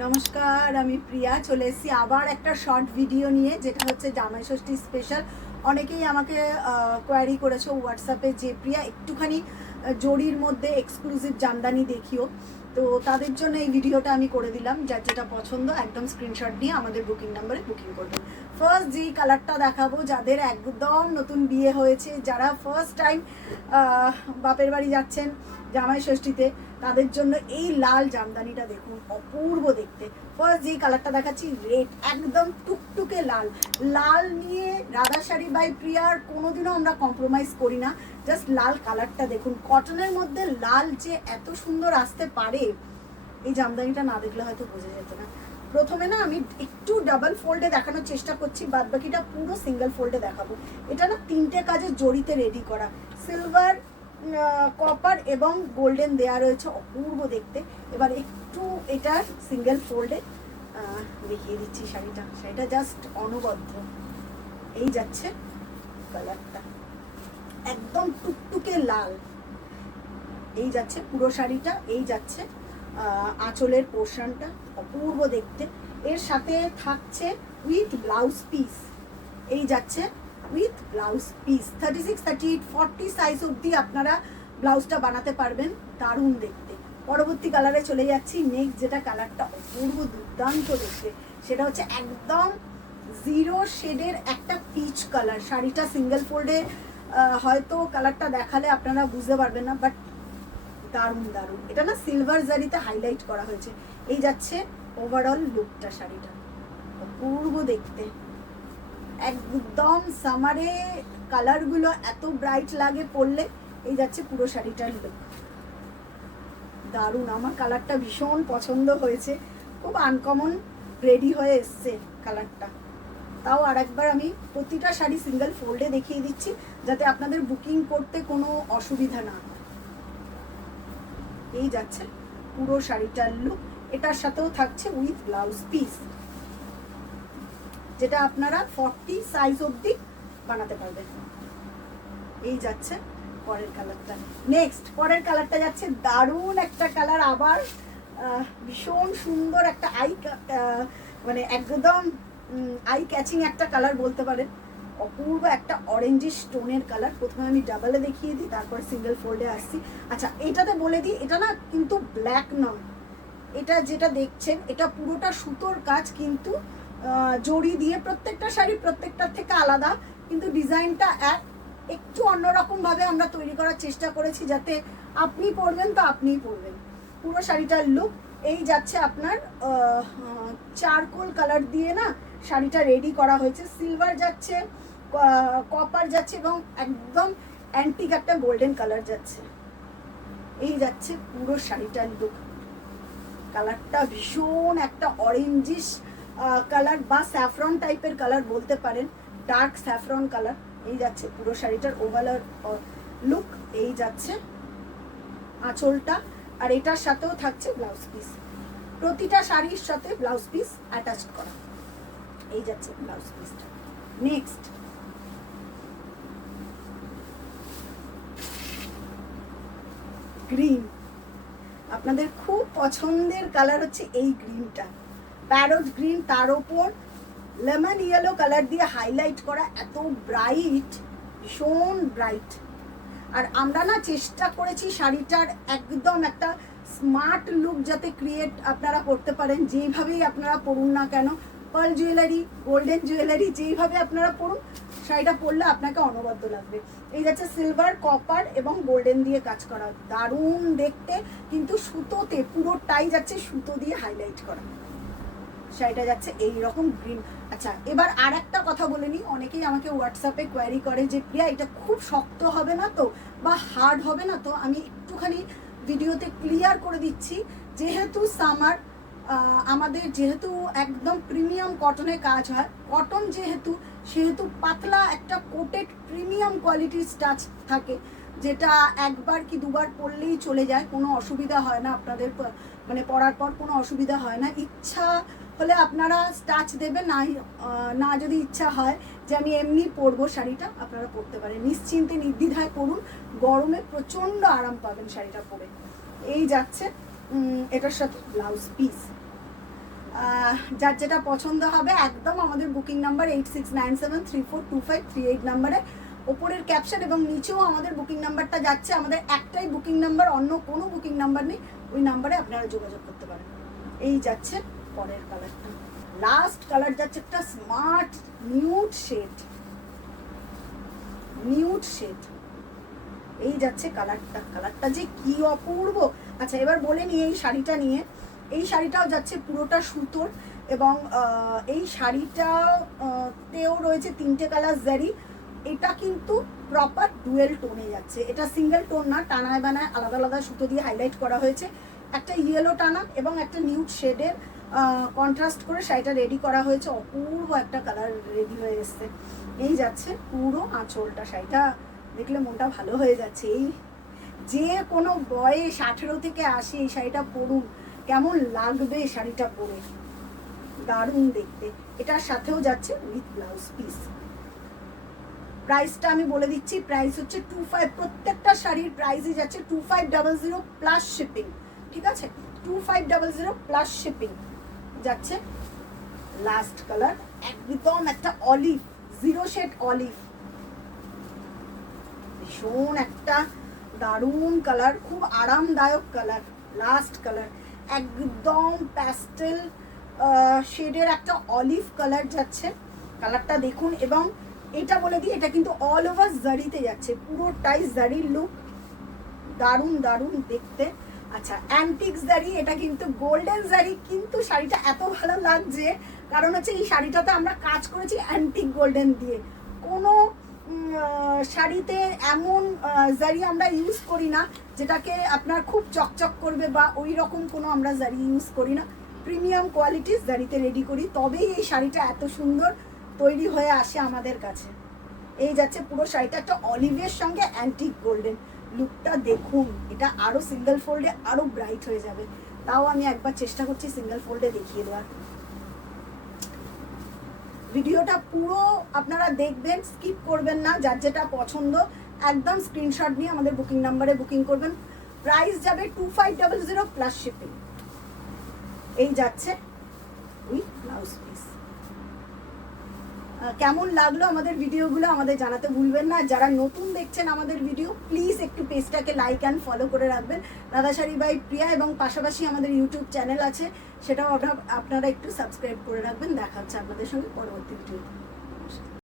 নমস্কার, আমি প্রিয়া চলে এসেছি আবার একটা শর্ট ভিডিও নিয়ে, যেটা হচ্ছে জামাই ষষ্ঠী স্পেশাল। অনেকেই আমাকে কোয়ারি করেছো হোয়াটসঅ্যাপে যে প্রিয়া একটুখানি জরির মধ্যে এক্সক্লুসিভ জামদানি দেখিও। তো তাদের জন্য এই ভিডিওটা আমি করে দিলাম। যার যেটা পছন্দ একদম স্ক্রিনশট নিয়ে আমাদের বুকিং নাম্বারে বুকিং করবেন। ফার্স্ট যেই কালারটা দেখাবো, যাদের একদম নতুন বিয়ে হয়েছে, যারা ফার্স্ট টাইম বাপের বাড়ি যাচ্ছেন জামাই ষষ্ঠীতে, তাদের জন্য এই লাল জামদানিটা দেখুন, অপূর্ব দেখতে। ফার্স্ট যেই কালারটা দেখাচ্ছি রেড, একদম টুকটুকে লাল। লাল নিয়ে রাধা শাড়ি বাই প্রিয়ার কোনোদিনও আমরা কম্প্রোমাইজ করি না। জাস্ট লাল কালারটা দেখুন, কটনের মধ্যে লাল যে এত সুন্দর আসতে পারে, এই জামদানিটা না দেখলে হয়তো বোঝা যেত না। প্রথমে না আমি একটু ডাবল ফোল্ডে দেখানোর চেষ্টা করছি, বাদ বাকিটা পুরো সিঙ্গেল ফোল্ডে দেখাবো। এটা না তিনটে কাজের জড়িতে রেডি করা, সিলভার, কপার এবং গোল্ডেন দেয়া রয়েছে, অপূর্ব দেখতে। এবার একটু এটা সিঙ্গেল ফোল্ডে দেখিয়ে দিচ্ছি শাড়িটা জাস্ট অনবদ্য। এই যাচ্ছে কালারটা, একদম টুকটুকে লাল। এই যাচ্ছে পুরো শাড়িটা, এই যাচ্ছে আঁচলের পোর্শনটা, অপূর্ব দেখতে। এর সাথে থাকছে উইথ ব্লাউজ পিস, এই যাচ্ছে উইথ ব্লাউজ পিস। 36, 38, 40 সাইজ অবধি আপনারা ব্লাউজটা বানাতে পারবেন, দারুণ দেখতে। পরবর্তী কালারে চলে যাচ্ছি। নেক্সট যেটা কালারটা অপূর্ব দুর্দান্ত দেখতে, সেটা হচ্ছে একদম জিরো শেডের একটা পিচ কালার। শাড়িটা সিঙ্গেল ফোল্ডে হয়তো কালারটা দেখালে আপনারা বুঝতে পারবেন না, বাট দারুণ দারুণ। এটা না সিলভার জারিতে হাইলাইট করা হয়েছে। এই যাচ্ছে ওভারঅল লুকটা, শাড়িটা অপূর্ব দেখতে। একদম সামারে কালারগুলো এত ব্রাইট লাগে পরলে। এই যাচ্ছে পুরো শাড়িটার লুক, দারুণ। আমার কালারটা ভীষণ পছন্দ হয়েছে, খুব আনকমন রেডি হয়ে এসছে কালারটা। তাও আর একবার আমি প্রতিটা শাড়ি সিঙ্গেল ফোল্ডে দেখিয়ে দিচ্ছি, যাতে আপনাদের বুকিং করতে কোনো অসুবিধা না হয়। এই যাচ্ছে পুরো শাড়িটার লুক। এটার সাথেও থাকছে উইথ ব্লাউজ পিস, যেটা আপনারা 40 সাইজ অবধি বানাতে পারবেন। এই যাচ্ছে পরের কালারটা। নেক্সট পরের কালারটা যাচ্ছে দারুণ একটা কালার, আবার ভীষণ সুন্দর একটা মানে একদম আই ক্যাচিং একটা কালার বলতে পারেন। অপূর্ব একটা অরেঞ্জিশ স্টোনের কালার। প্রথমে আমি ডাবলে দেখিয়ে দিই, তারপর সিঙ্গেল ফোল্ডে আসছি। আচ্ছা, এটাতে বলে দিই, এটা না কিন্তু ব্ল্যাক নয়। এটা যেটা দেখছেন, এটা পুরোটা সুতোর কাজ, কিন্তু জড়ি দিয়ে প্রত্যেকটা শাড়ি প্রত্যেকটার থেকে আলাদা, কিন্তু ডিজাইনটা একটু অন্যরকম ভাবে আমরা তৈরি করার চেষ্টা করেছি, যাতে আপনি পরবেন তো আপনিই পরবেন। পুরো শাড়িটার লুক এই যাচ্ছে আপনার চারকোল কালার দিয়ে না শাড়িটা রেডি করা হয়েছে। সিলভার যাচ্ছে, কপার যাচ্ছে এবং একদম অ্যান্টিক একটা গোল্ডেন কালার যাচ্ছে। এই যাচ্ছে পুরো শাড়িটার লুক। কালারটা ভীষণ একটা অরেঞ্জিশ কালার বা স্যাফরন টাইপের কালার বলতে পারেন, ডার্ক স্যাফরন কালার। এই যাচ্ছে পুরো শাড়িটার ওভারঅল লুক। এই যাচ্ছে আঁচলটা, আর এটার সাথেও থাকছে ব্লাউজ পিস। প্রতিটা শাড়ির সাথে ব্লাউজ পিস অ্যাটাচ করা। এই যাচ্ছে ব্লাউজ পিসটা। নেক্সট গ্রিন, আপনাদের খুব পছন্দের কালার হচ্ছে এই গ্রিনটা, প্যারট গ্রিন। তার ওপর লেমন ইয়েলো কালার দিয়ে হাইলাইট করা, এত ব্রাইট, ভীষণ ব্রাইট। আর আমরা না চেষ্টা করেছি শাড়িটার একদম একটা স্মার্ট লুক যাতে ক্রিয়েট আপনারা করতে পারেন, যেইভাবেই আপনারা পরুন না কেন, পার্ল জুয়েলারি, গোল্ডেন জুয়েলারি, যেইভাবে আপনারা পরুন, শাড়িটা পরলে আপনাকে অনবদ্য লাগবে। এই যাচ্ছে সিলভার, কপার এবং গোল্ডেন দিয়ে কাজ করা, দারুণ দেখতে, কিন্তু সুতোতে পুরোটাই যাচ্ছে সুতো দিয়ে হাইলাইট করা। শাড়িটা যাচ্ছে এইরকম গ্রিন। আচ্ছা, এবার আর একটা কথা বলে নিই। অনেকেই আমাকে হোয়াটসঅ্যাপে কোয়ারি করে যে প্রিয়া এটা খুব শক্ত হবে না তো, বা হার্ড হবে না তো? আমি একটুখানি ভিডিওতে ক্লিয়ার করে দিচ্ছি। যেহেতু সামার, আমাদের যেহেতু একদম প্রিমিয়াম কটনে কাজ হয়, কটন সেহেতু পাতলা একটা কোটেড প্রিমিয়াম কোয়ালিটির স্টাচ থাকে, যেটা একবার কি দুবার পরলেই চলে যায়, কোনো অসুবিধা হয় না আপনাদের, মানে পরার পর কোনো অসুবিধা হয় না। ইচ্ছা হলে আপনারা স্টাচ দেবেন, না যদি ইচ্ছা হয় যে আমি এমনি পরবো শাড়িটা, আপনারা পরতে পারেন, নিশ্চিন্তে নির্দ্বিধায় পরুন। গরমে প্রচণ্ড আরাম পাবেন শাড়িটা পরে। এই যাচ্ছে এটার সাথে ব্লাউজ পিস। যার যেটা পছন্দ হবে একদম আমাদের বুকিং নাম্বার 8697342538 নাম্বারে ওপরের ক্যাপশন এবং নিচেও আমাদের বুকিং নাম্বারটা যাচ্ছে। আমাদের একটাই বুকিং নাম্বার, অন্য কোনো বুকিং নাম্বার নেই, ওই নাম্বারে আপনারা যোগাযোগ করতে পারেন। এই যাচ্ছে পরের কালারটা, লাস্ট কালার যাচ্ছে একটা smart nude shade, nude shade. এই যাচ্ছে কালারটা, কালারটা যে কি অপূর্ব। আচ্ছা এবার বলে নিই এই শাড়িটা নিয়ে। এই শাড়িটাও যাচ্ছে পুরোটা সুতোর এবং এই শাড়িটাতেও রয়েছে 3টে কালার জারি। এটা কিন্তু প্রপার ডুয়েল টোনে যাচ্ছে, এটা সিঙ্গেল টোন না, টানায় বানায় আলাদা আলাদা সুতো দিয়ে হাইলাইট করা হয়েছে। একটা ইয়েলো টানা এবং একটা নিউড শেডের কন্ট্রাস্ট করে শাড়িটা রেডি করা হয়েছে। অপূর্ব একটা কালার রেডি হয়ে এসছে। এই যাচ্ছে পুরো আঁচলটা, শাড়িটা দেখলে মনটা ভালো হয়ে যাচ্ছে। এই যে কোনো বয়স 18 থেকে 80 এই শাড়িটা পরুন, কেমন লাগবে শাড়িটা পরে, দারুণ দেখতে। এটার সাথেও যাচ্ছে উইথ ব্লাউজ পিস। প্রাইসটা আমি বলে দিচ্ছি, প্রাইস হচ্ছে 25, প্রত্যেকটা শাড়ির প্রাইসই যাচ্ছে 2500 প্লাস শিপিং, ঠিক আছে? 2500 প্লাস শিপিং যাচ্ছে। লাস্ট কালার একদম একটা অলিভ, জিরো শেড অলিভ, ভীষণ একটা দারুণ কালার, খুব আরামদায়ক কালার। লাস্ট কালার একদম প্যাস্টেল শেডের একটা অলিভ কালার যাচ্ছে, কালারটা দেখুন। এবং এটা বলে দিই, এটা কিন্তু অল ওভার জারিতে যাচ্ছে, পুরোটাই জারির লুক, দারুণ দারুণ দেখতে। আচ্ছা অ্যান্টিক জারি, এটা কিন্তু গোল্ডেন জারি, কিন্তু শাড়িটা এত ভালো লাগছে কারণ হচ্ছে এই শাড়িটাতে আমরা কাজ করেছি অ্যান্টিক গোল্ডেন দিয়ে। কোনো শাড়িতে এমন জারি আমরা ইউজ করি না যেটাকে আপনার খুব চকচক করবে, বা ওই রকম কোনো আমরা জারি ইউজ করি না। প্রিমিয়াম কোয়ালিটির জারিতে রেডি করি, তবেই এই শাড়িটা এত সুন্দর তৈরি হয়ে আসে আমাদের কাছে। এই যাচ্ছে পুরো শাড়িটা একটা অলিভের সঙ্গে অ্যান্টিক গোল্ডেন, লুকটা দেখুন। এটা আরও সিঙ্গেল ফোল্ডে আরও ব্রাইট হয়ে যাবে। তাও আমি একবার চেষ্টা করছি সিঙ্গেল ফোল্ডে দেখিয়ে দেওয়ার। ভিডিওটা পুরো আপনারা দেখবেন, স্কিপ করবেন না। যার যেটা পছন্দ একদম স্ক্রিনশট নিয়ে আমাদের বুকিং নাম্বারে বুকিং করবেন। প্রাইস যাবে 2500 প্লাস শিপিং। এই যাচ্ছে উইথ ব্লাউজ পিস। কেমন লাগলো আমাদের ভিডিওগুলো আমাদের জানাতে ভুলবেন না। যারা নতুন দেখছেন আমাদের ভিডিও, প্লিজ একটু পেজটাকে লাইক অ্যান্ড ফলো করে রাখবেন, রাধা শাড়ি বাই প্রিয়া। এবং পাশাপাশি আমাদের ইউটিউব চ্যানেল আছে, সেটাও আপনারা একটু সাবস্ক্রাইব করে রাখবেন। দেখা হচ্ছে আপনাদের সঙ্গে পরবর্তী ভিডিওতে।